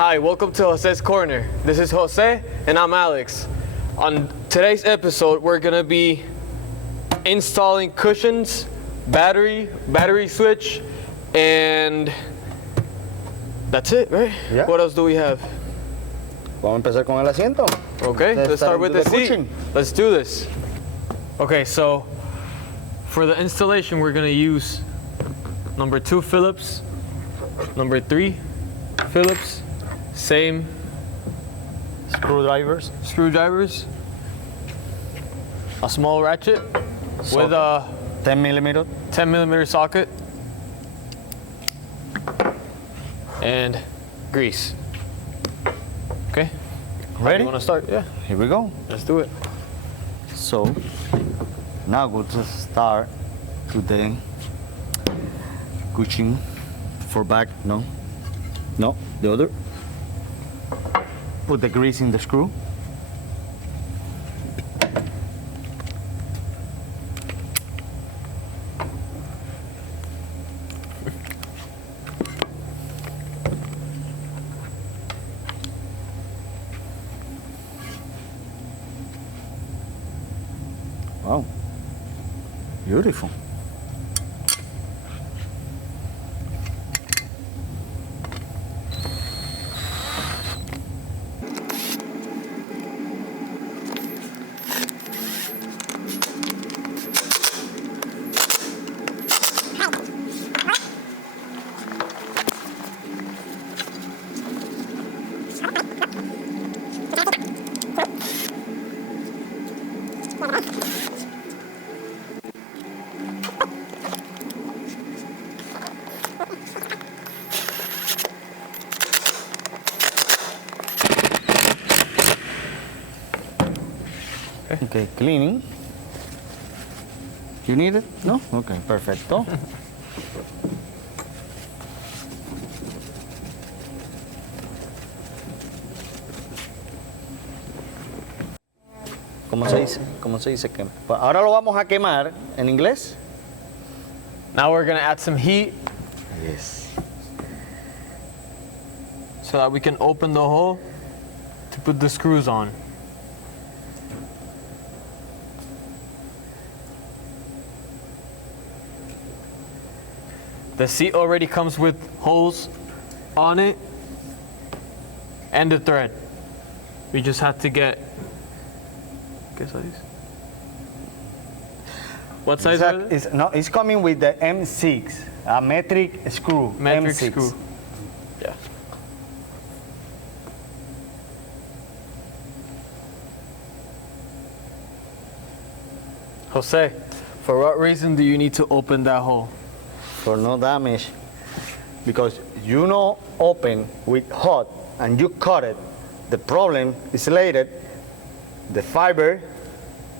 Hi, welcome to Jose's Corner. This is Jose and I'm Alex. On today's episode, we're gonna be installing cushions, battery switch, and that's it, right? Yeah. What else do we have? Vamos a empezar con el asiento. Okay, let's start with the seat. cushion. Let's do this. Okay, so for the installation, we're gonna use number 2 Phillips, number 3 Phillips, same Screwdrivers. screwdrivers, a small ratchet with a 10 millimeter. 10mm socket, and grease. Okay, Ready? You wanna start? Yeah, Here we go. let's do it. So now we'll just start to the cushion for back. No, the other. Put the grease in the screw. Wow, beautiful. Okay, cleaning. You need it? No? Okay, perfecto. ¿Cómo se dice? ¿Cómo se dice que? Pues ahora lo vamos a quemar en inglés. Now we're gonna add some heat Yes. so that we can open the hole to put the screws on. The seat already comes with holes on it and the thread. We just have to get, what size are they? It's coming with the M6, a metric screw. Metric M6. screw. Yeah. Jose, for what reason do you need to open that hole? For no damage, because you know open with hot and you cut it, the problem is later the fiber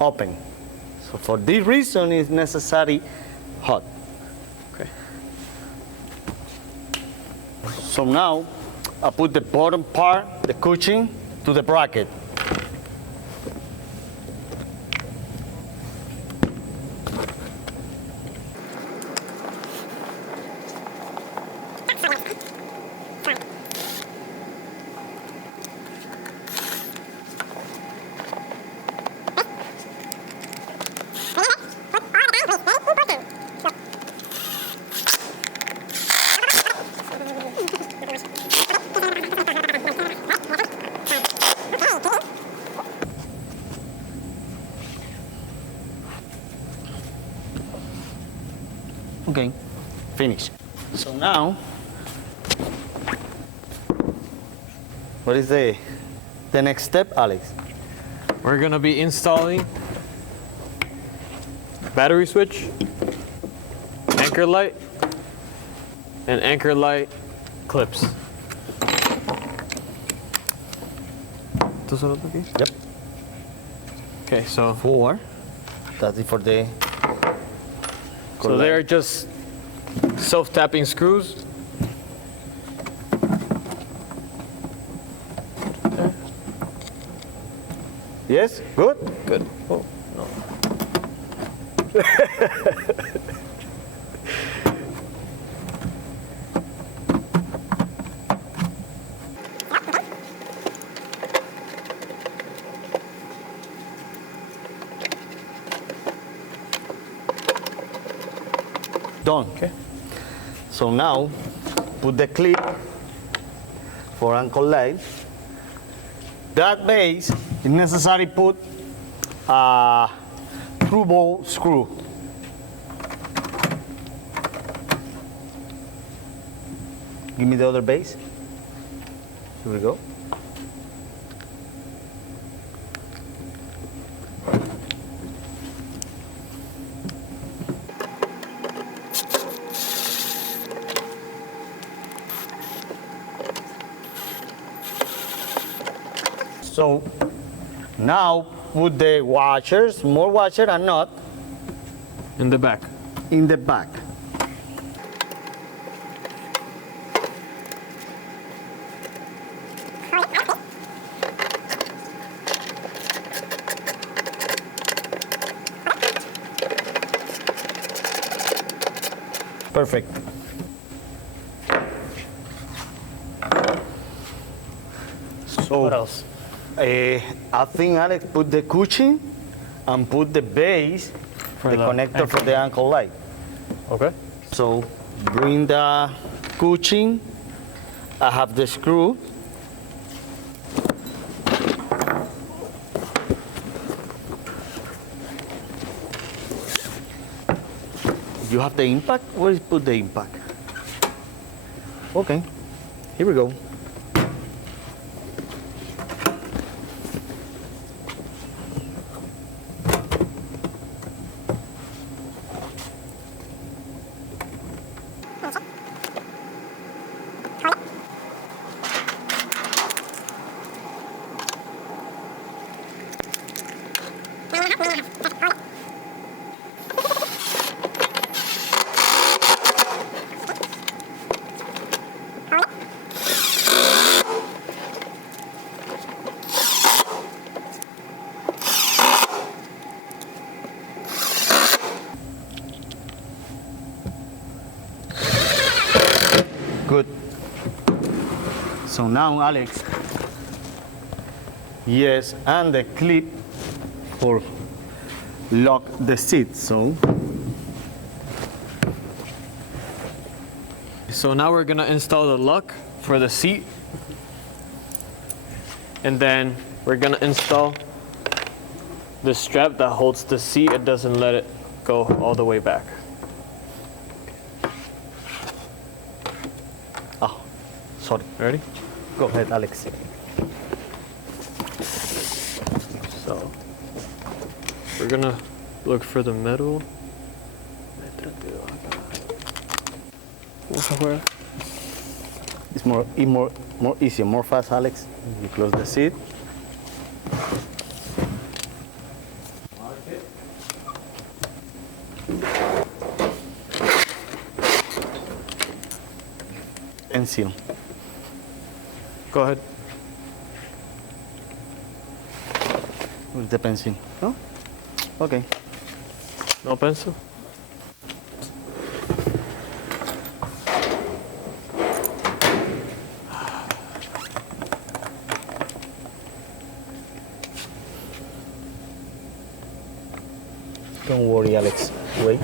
open. So for this reason it's necessary hot. Okay. So now I put the bottom part, the cushion, to the bracket. Okay, finish. So now, what is the next step, Alex? We're gonna be installing battery switch, anchor light, and anchor light clips. Yep. Okay, so 4. That's it for the. so they are just self-tapping screws. Yes, good. Good. Oh, no. done. Okay. So now, put the clip for ankle light. That base, it's necessary put a through ball screw. Give me the other base. Here we go. So now put the washers, more washer and nut In the back. in the back. Perfect. So What else? I think Alex put the cushion and put the base, For the the connector for ankle. the ankle light. Okay. So bring the cushion. I have the screw. You have the impact? Where is put the impact? Okay, here we go. Good. So now, Alex, yes, and the clip for lock the seat. So now we're gonna install the lock for the seat. And then we're gonna install the strap that holds the seat. It doesn't let it go all the way back. oh, sorry. Ready? Go ahead, Alex. So we're gonna look for the middle. It's more easier, more fast, Alex. You close the seat. And seal. Go ahead. With the pencil. No? Okay. No pencil? Don't worry, Alex. Wait.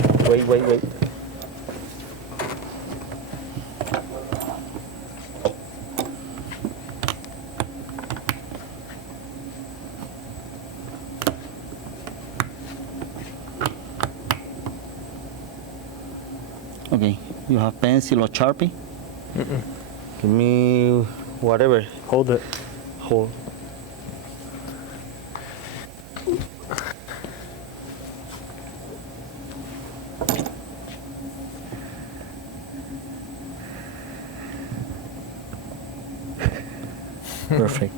Okay, you have pencil or Sharpie? Give me whatever. Hold it. Hold. Perfect.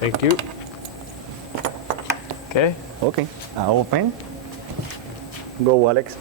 Thank you. Okay. Okay, I open. Go, Alex.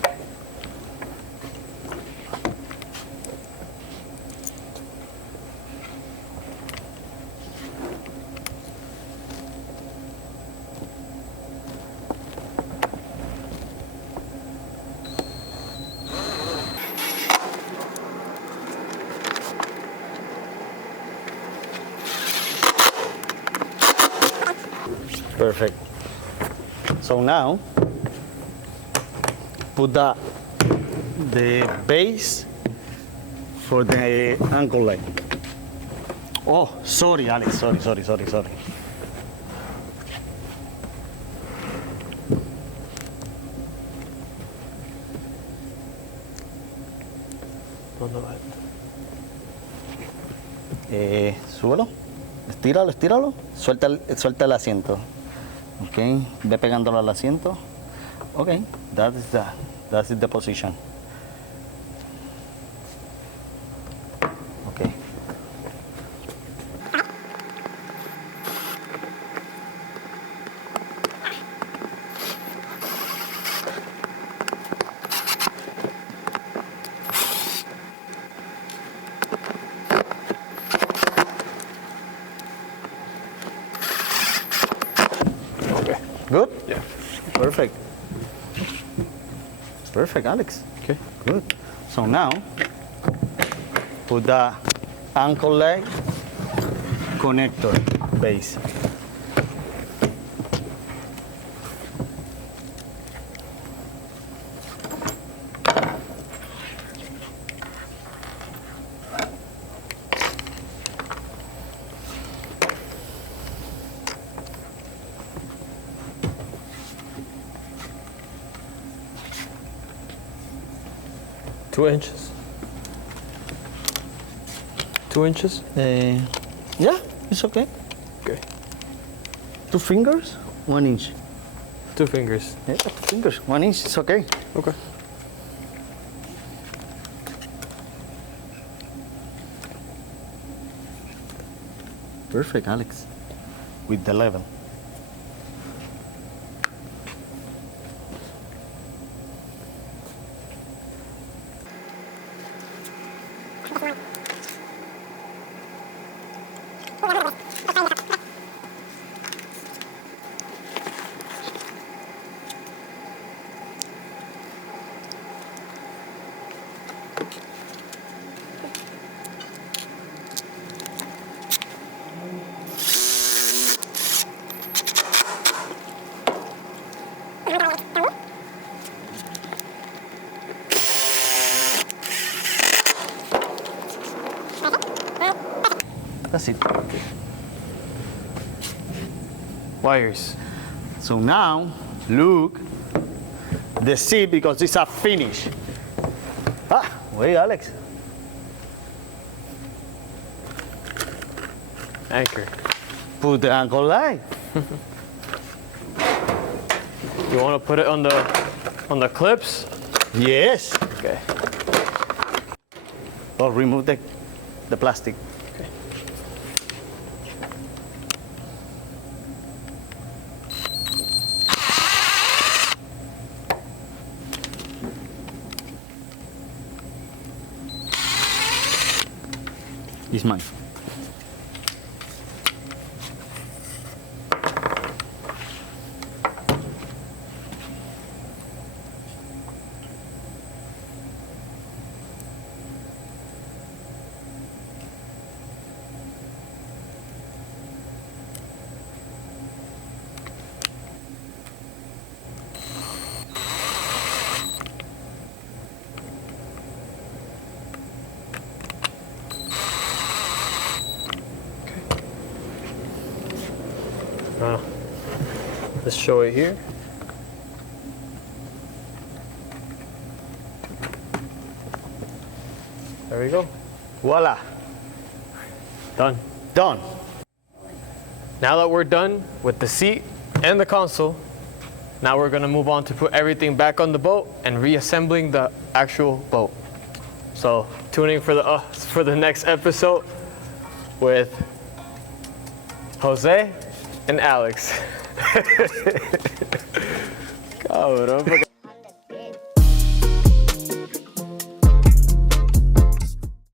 Perfect. So now, put the base for the ankle leg. Oh, sorry, Alex. Sorry. Súbelo. Estíralo. Suelta el asiento. Ok. Ve pegándolo al asiento. Ok. That is the position. Ok. Okay. Good? Yeah. Perfect, Alex. Okay. Good. So now, put the ankle leg connector base. Two inches. 2 inches? Yeah, it's okay. Okay. 2 fingers, 1 inch. 2 fingers. Yeah, 2 fingers, 1 inch, it's okay. Okay. Perfect, Alex. With the level. That's it. Wires. So now, look, the seat, because it's a finish. Wait, Alex. Anchor. Put the ankle leg. You want to put it on the clips? Yes. Okay. Or remove the plastic. Okay. It's mine. Let's show it here. There we go. Voila. Done. Done. Now that we're done with the seat and the console, now we're gonna move on to put everything back on the boat and reassembling the actual boat. So tuning for the next episode with Jose and Alex. Cabrón, porque